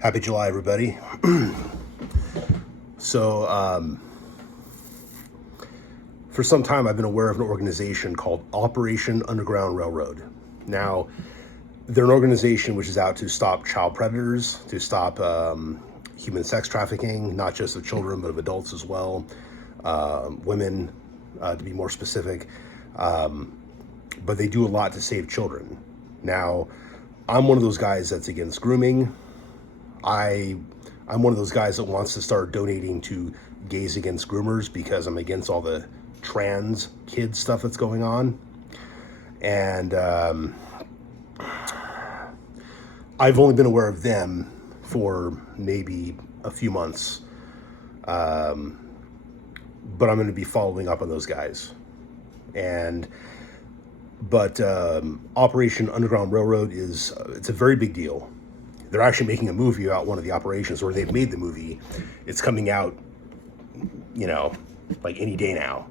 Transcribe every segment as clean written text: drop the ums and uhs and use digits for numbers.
Happy July, everybody. So, for some time, I've been aware of an organization called Operation Underground Railroad. Now, they're an organization which is out to stop child predators, to stop human sex trafficking, not just of children, but of adults as well, women, to be more specific. But they do a lot to save children. Now, I'm one of those guys that's against grooming. I'm one of those guys that wants to start donating to Gays Against Groomers because I'm against all the trans kid stuff that's going on. And I've only been aware of them for maybe a few months. But I'm going to be following up on those guys. But Operation Underground Railroad it's a very big deal. They're actually making a movie about one of the operations, or they've made the movie. It's coming out, like any day now.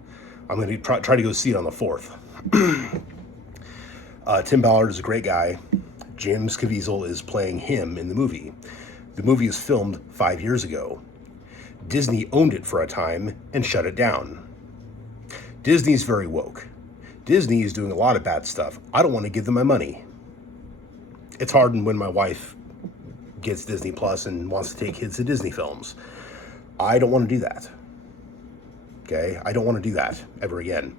I'm going to try to go see it on the 4th. Tim Ballard is a great guy. James Caviezel is playing him in the movie. The movie was filmed 5 years ago. Disney owned it for a time and shut it down. Disney's very woke. Disney is doing a lot of bad stuff. I don't want to give them my money. It's hard when my wife gets Disney Plus and wants to take kids to Disney films. I don't want to do that. Okay? I don't want to do that ever again.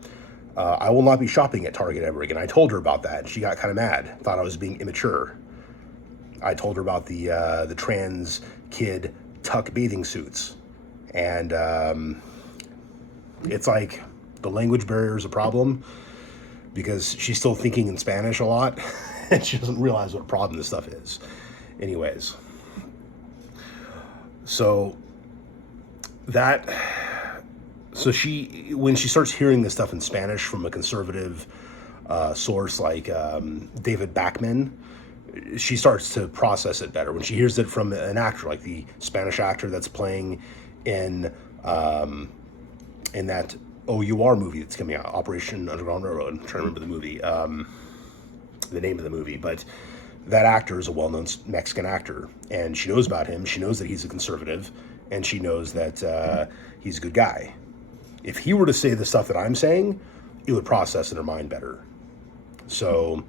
I will not be shopping at Target ever again. I told her about that. She got kind of mad. Thought I was being immature. I told her about the trans kid tuck bathing suits. And it's like the language barrier is a problem because she's still thinking in Spanish a lot and she doesn't realize what a problem this stuff is. Anyways, so when she starts hearing this stuff in Spanish from a conservative source like David Backman, she starts to process it better. When she hears it from an actor like the Spanish actor that's playing in that O.U.R. movie that's coming out, Operation Underground Railroad. I'm trying to remember the movie, the name of the movie, but that actor is a well-known Mexican actor, and she knows about him. She knows that he's a conservative, and she knows that he's a good guy. If he were to say the stuff that I'm saying, it would process in her mind better. So,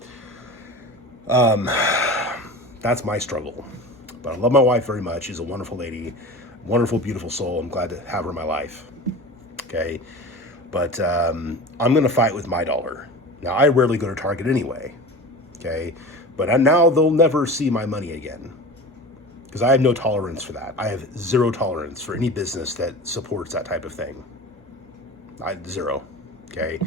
that's my struggle. But I love my wife very much. She's a wonderful lady, wonderful, beautiful soul. I'm glad to have her in my life. Okay? But I'm going to fight with my dollar. Now, I rarely go to Target anyway. Okay? But now they'll never see my money again because I have no tolerance for that. I have zero tolerance for any business that supports that type of thing. Zero. Okay.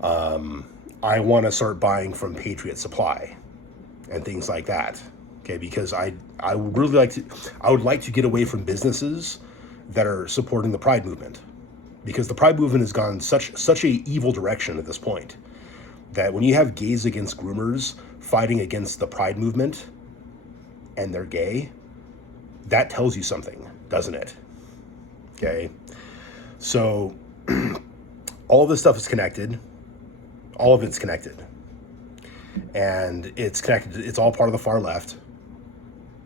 I want to start buying from Patriot Supply and things like that. Okay. Because I would really like to get away from businesses that are supporting the Pride movement, because the Pride movement has gone such a evil direction at this point that when you have Gays Against Groomers fighting against the Pride movement and they're gay, that tells you something, doesn't it? Okay. So all this stuff is connected. All of it's connected. And it's connected. It's all part of the far left.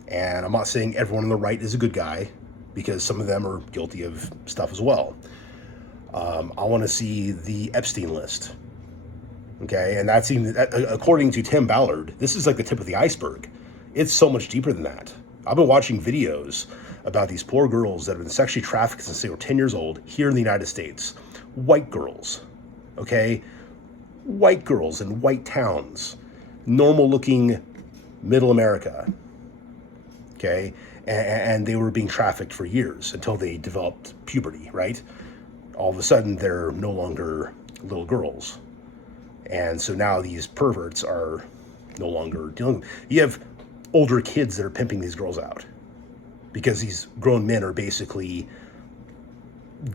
And I'm not saying everyone on the right is a good guy, because some of them are guilty of stuff as well. I want to see the Epstein list. Okay, and that's even, according to Tim Ballard, this is like the tip of the iceberg. It's so much deeper than that. I've been watching videos about these poor girls that have been sexually trafficked since they were 10 years old here in the United States. White girls, okay? White girls in white towns, normal-looking middle America, okay? And they were being trafficked for years until they developed puberty, right? All of a sudden, they're no longer little girls. And so now these perverts are no longer dealing. You have older kids that are pimping these girls out because these grown men are basically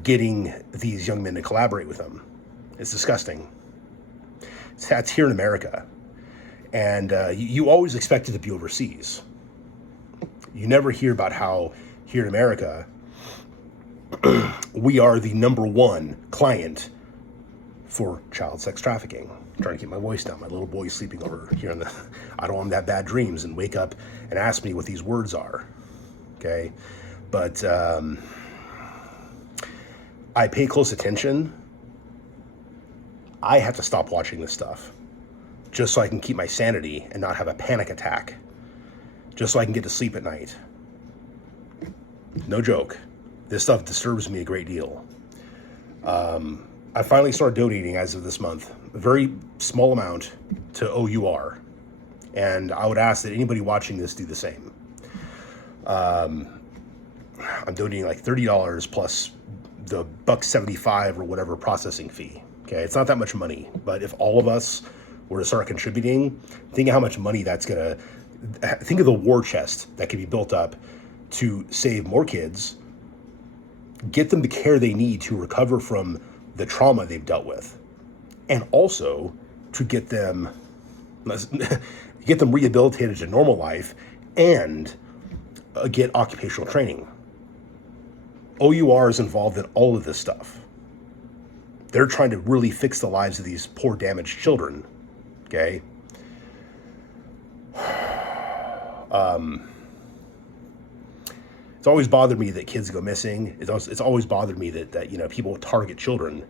getting these young men to collaborate with them. It's disgusting. That's here in America. And you always expect it to be overseas. You never hear about how here in America, we are the number one client for child sex trafficking. I'm trying to keep my voice down. My little boy's sleeping over here in the, I don't want him to have bad dreams and wake up and ask me what these words are. Okay. But, I pay close attention. I have to stop watching this stuff just so I can keep my sanity and not have a panic attack, just so I can get to sleep at night. No joke. This stuff disturbs me a great deal. I finally started donating as of this month, a very small amount to O.U.R. And I would ask that anybody watching this do the same. I'm donating like $30 plus the $1.75 or whatever processing fee. Okay, it's not that much money, but if all of us were to start contributing, think of how much money that's gonna, think of the war chest that can be built up to save more kids, get them the care they need to recover from the trauma they've dealt with, and also to get them rehabilitated to normal life and get occupational training. O.U.R. is involved in all of this stuff. They're trying to really fix the lives of these poor, damaged children. Okay? It's always bothered me that kids go missing. It's always bothered me that you know, people target children.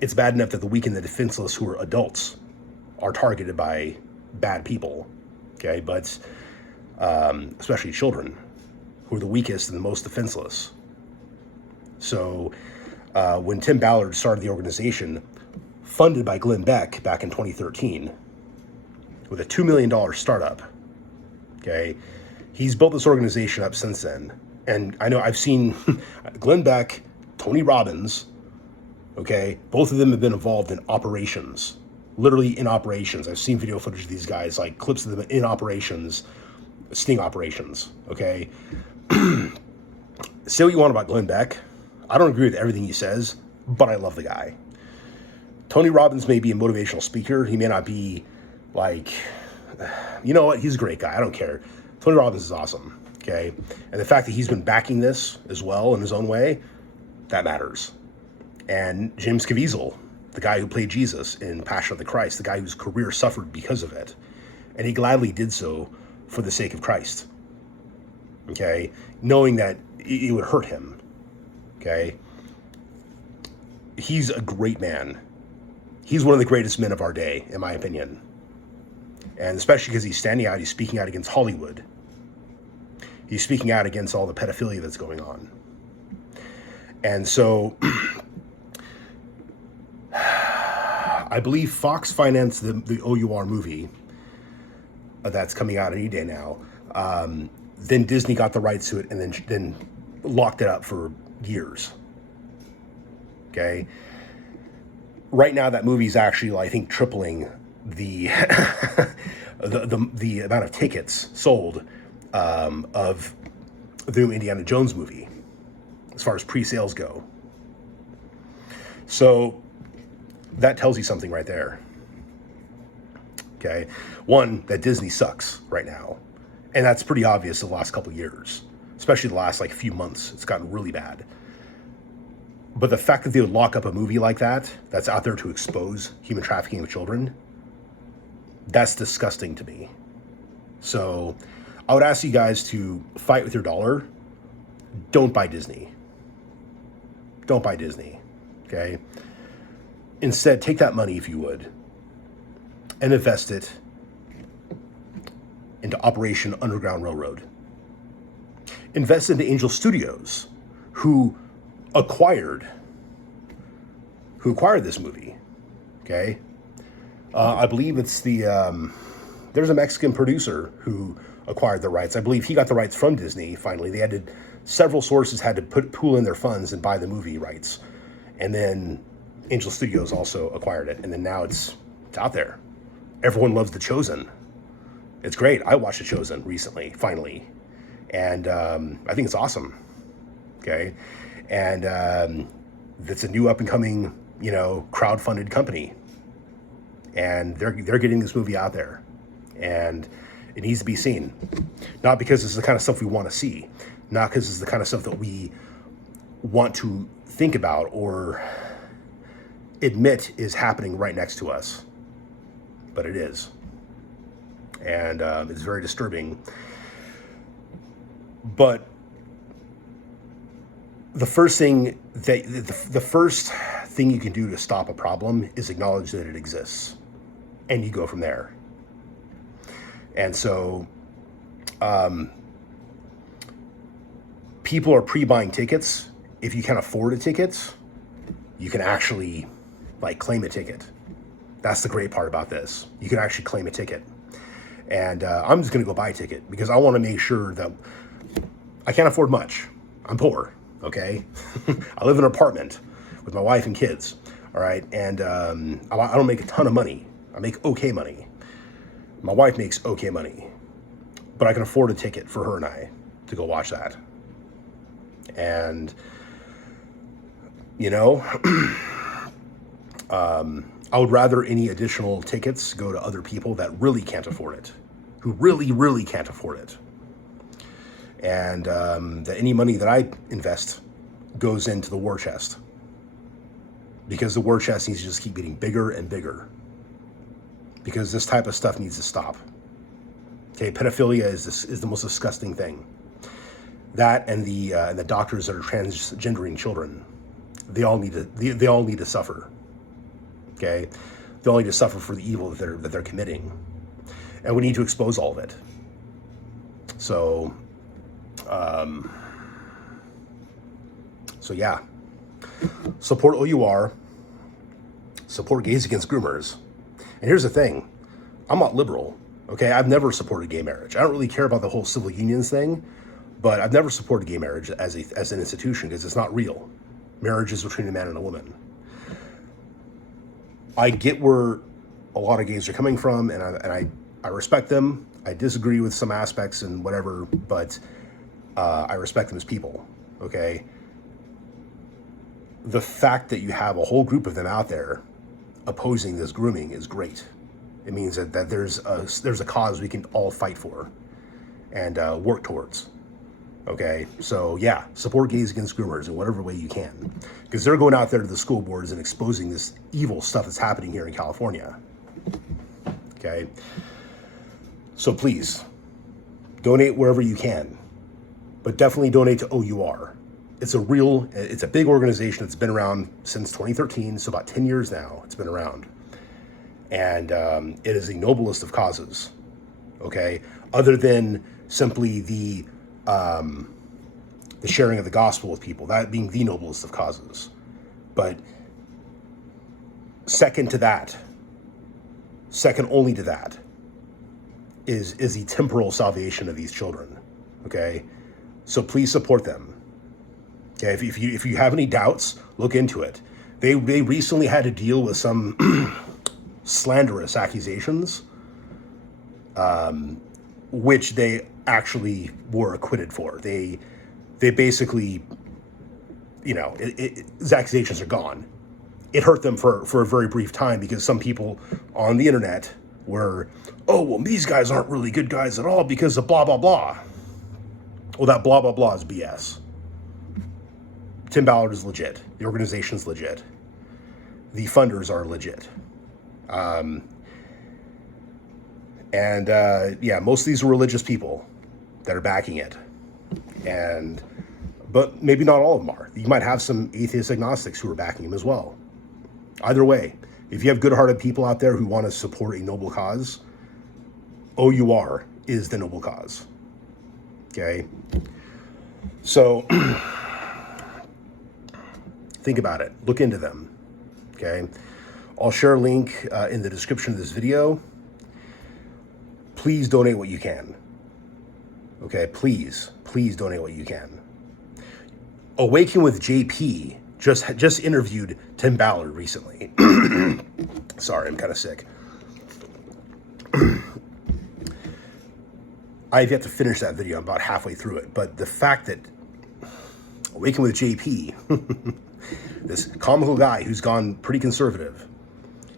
It's bad enough that the weak and the defenseless who are adults are targeted by bad people. Okay? But especially children, who are the weakest and the most defenseless. So when Tim Ballard started the organization, funded by Glenn Beck back in 2013, with a $2 million startup, okay, he's built this organization up since then. And I know I've seen Glenn Beck, Tony Robbins, okay, both of them have been involved in operations, literally in operations. I've seen video footage of these guys, like clips of them in operations, sting operations, okay? Say what you want about Glenn Beck. I don't agree with everything he says, but I love the guy. Tony Robbins may be a motivational speaker. He may not be like, you know what? He's a great guy. I don't care. Tony Robbins is awesome. Okay. And the fact that he's been backing this as well in his own way, that matters. And James Caviezel, the guy who played Jesus in Passion of the Christ, the guy whose career suffered because of it. And he gladly did so for the sake of Christ. Okay. Knowing that it would hurt him. Okay. He's a great man. He's one of the greatest men of our day, in my opinion. And especially because he's standing out, he's speaking out against Hollywood. He's speaking out against all the pedophilia that's going on. And so I believe Fox financed the O.U.R. movie that's coming out any day now. Then Disney got the rights to it and then locked it up for years. Okay. Right now, that movie is actually, I think, tripling the the amount of tickets sold of the new Indiana Jones movie, as far as pre-sales go. So that tells you something right there. Okay, one, that Disney sucks right now, and that's pretty obvious the last couple of years, especially the last like few months. It's gotten really bad. But the fact that they would lock up a movie like that, that's out there to expose human trafficking of children, that's disgusting to me. So I would ask you guys to fight with your dollar. Don't buy Disney. Don't buy Disney, okay? Instead, take that money, if you would, and invest it into Operation Underground Railroad. Invest into Angel Studios, who acquired this movie, okay? I believe it's there's a Mexican producer who acquired the rights. I believe he got the rights from Disney, finally. They had to, several sources had to pool in their funds and buy the movie rights. And then Angel Studios also acquired it. And then now it's out there. Everyone loves The Chosen. It's great. I watched The Chosen recently, finally. And I think it's awesome, okay? And it's a new up-and-coming, crowd-funded company. And they're getting this movie out there. And it needs to be seen. Not because it's the kind of stuff we want to see. Not because it's the kind of stuff that we want to think about or admit is happening right next to us, but it is. And it's very disturbing. But the first thing you can do to stop a problem is acknowledge that it exists, and you go from there. And so people are pre-buying tickets. If you can afford a ticket, you can actually claim a ticket. That's the great part about this. You can actually claim a ticket. And I'm just going to go buy a ticket because I want to make sure that I can't afford much. I'm poor, okay? I live in an apartment with my wife and kids, all right? And I don't make a ton of money. I make okay money. My wife makes okay money. But I can afford a ticket for her and I to go watch that. And, I would rather any additional tickets go to other people that really can't afford it, who really, really can't afford it. And that any money that I invest goes into the war chest, because the war chest needs to just keep getting bigger and bigger, because this type of stuff needs to stop. Okay, pedophilia is the most disgusting thing. That and the doctors that are transgendering children, they all need to suffer. Okay, they all need to suffer for the evil that they're committing, and we need to expose all of it. So, yeah, support O.U.R. Support Gays Against Groomers. And here's the thing, I'm not liberal. Okay, I've never supported gay marriage. I don't really care about the whole civil unions thing, but I've never supported gay marriage as an institution because it's not real. Marriage is between a man and a woman. I get where a lot of gays are coming from, and I respect them. I disagree with some aspects and whatever, but I respect them as people, okay? The fact that you have a whole group of them out there opposing this grooming is great. It means that there's a cause we can all fight for and work towards. Okay, so yeah, support Gays Against Groomers in whatever way you can, because they're going out there to the school boards and exposing this evil stuff that's happening here in California. Okay, so please donate wherever you can, but definitely donate to O.U.R. It's a big organization. It's been around since 2013, so about 10 years now it's been around. And it is the noblest of causes, okay? Other than simply the sharing of the gospel with people, that being the noblest of causes. But second only to that, is the temporal salvation of these children, okay? So please support them. Okay, if you have any doubts, look into it. They recently had to deal with some slanderous accusations, which they actually were acquitted for. They basically, these accusations are gone. It hurt them for a very brief time because some people on the internet were, oh, well, these guys aren't really good guys at all because of blah, blah, blah. Well, that blah, blah, blah is BS. Tim Ballard is legit. The organization's legit. The funders are legit. Yeah, most of these are religious people that are backing it. But maybe not all of them are. You might have some atheist agnostics who are backing them as well. Either way, if you have good-hearted people out there who want to support a noble cause, O.U.R. is the noble cause. Okay? So, think about it. Look into them. Okay? I'll share a link in the description of this video. Please donate what you can. Okay? Please donate what you can. Awaken with JP just interviewed Tim Ballard recently. Sorry, I'm kind of sick. I've yet to finish that video. I'm about halfway through it. But the fact that Awaken with JP, this comical guy who's gone pretty conservative,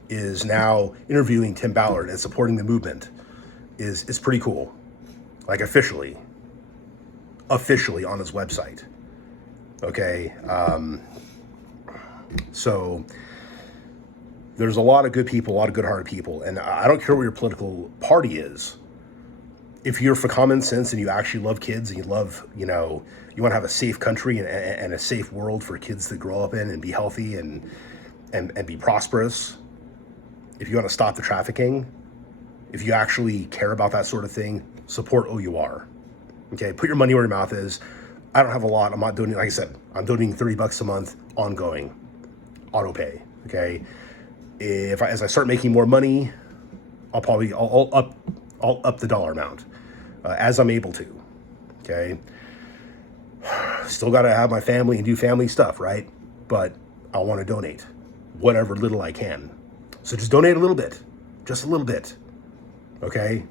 is now interviewing Tim Ballard and supporting the movement is pretty cool. Like officially on his website. Okay, so There's a lot of good people, a lot of good-hearted people, and I don't care what your political party is. If you're for common sense and you actually love kids and you love, you want to have a safe country and a safe world for kids to grow up in and be healthy and be prosperous, if you want to stop the trafficking, if you actually care about that sort of thing, support O.U.R. Okay, put your money where your mouth is. I don't have a lot. I'm not doing it. Like I said, I'm donating $30 a month, ongoing, auto pay. Okay, as I start making more money, I'll up the dollar amount as I'm able to. Okay, still got to have my family and do family stuff, right? But I want to donate whatever little I can. So just donate a little bit, just a little bit. Okay,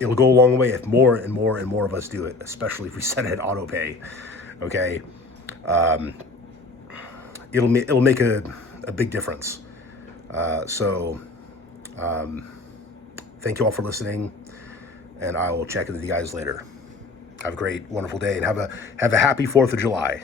it'll go a long way if more and more and more of us do it, especially if we set it auto pay. Okay, it'll make a big difference. So thank you all for listening, and I will check in with you guys later. Have a great, wonderful day, and have a happy 4th of July.